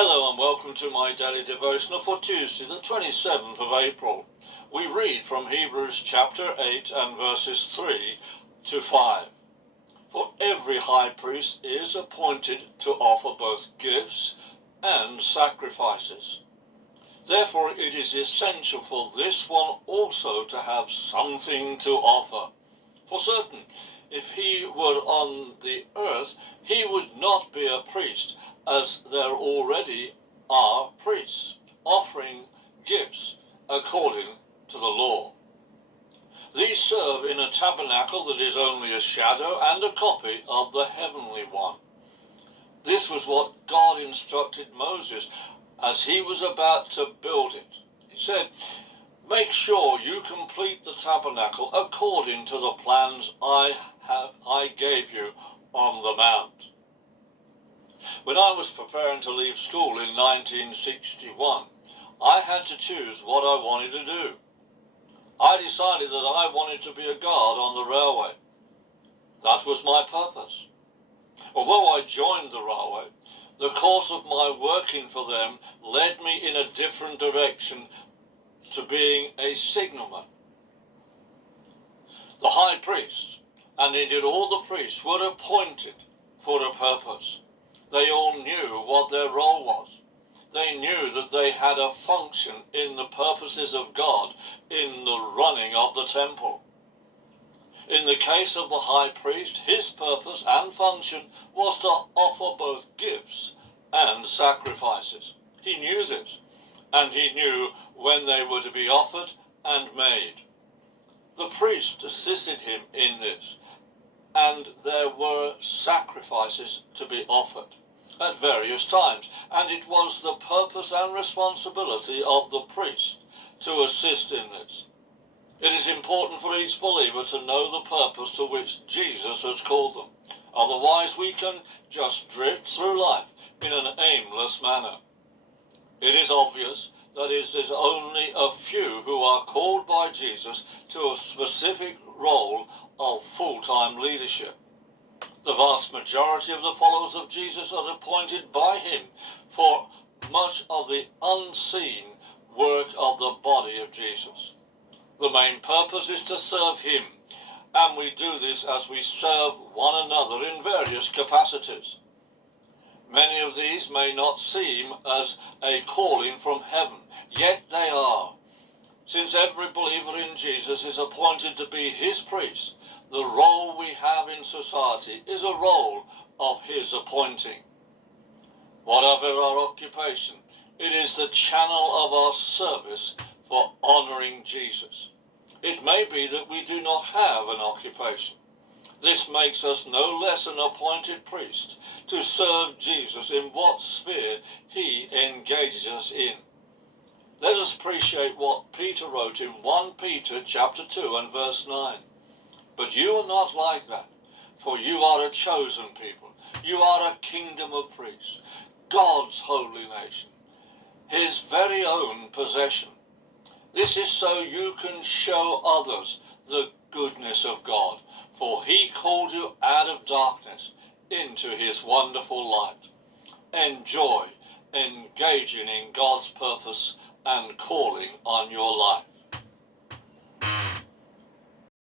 Hello and welcome to my daily devotional for Tuesday the 27th of April. We read from Hebrews chapter 8 and verses 3 to 5. For every high priest is appointed to offer both gifts and sacrifices. Therefore it is essential for this one also to have something to offer. For certain, if he were on the earth, he would not be a priest, as there already are priests, offering gifts according to the law. These serve in a tabernacle that is only a shadow and a copy of the heavenly one. This was what God instructed Moses as he was about to build it. He said, "Make sure you complete the tabernacle according to the plans I gave you on the mount." When I was preparing to leave school in 1961, I had to choose what I wanted to do. I decided that I wanted to be a guard on the railway. That was my purpose. Although I joined the railway, the course of my working for them led me in a different direction to being a signalman. The high priest, and indeed all the priests, were appointed for a purpose. They all knew what their role was. They knew that they had a function in the purposes of God in the running of the temple. In the case of the high priest, his purpose and function was to offer both gifts and sacrifices. He knew this, and he knew when they were to be offered and made. The priest assisted him in this, and there were sacrifices to be offered at various times, and it was the purpose and responsibility of the priest to assist in this. It is important for each believer to know the purpose to which Jesus has called them. Otherwise, we can just drift through life in an aimless manner. It is obvious that it is only a few who are called by Jesus to a specific role of full-time leadership. The vast majority of the followers of Jesus are appointed by him for much of the unseen work of the body of Jesus. The main purpose is to serve him, and we do this as we serve one another in various capacities. Many of these may not seem as a calling from heaven, yet they are. Since every believer in Jesus is appointed to be his priest, the role we have in society is a role of his appointing. Whatever our occupation, it is the channel of our service for honoring Jesus. It may be that we do not have an occupation. This makes us no less an appointed priest to serve Jesus in what sphere he engages us in. Let us appreciate what Peter wrote in 1 Peter chapter 2 and verse 9. "But you are not like that, for you are a chosen people. You are a kingdom of priests, God's holy nation, his very own possession. This is so you can show others the goodness of God, for he called you out of darkness into his wonderful light." Enjoy engaging in God's purpose and calling on your life.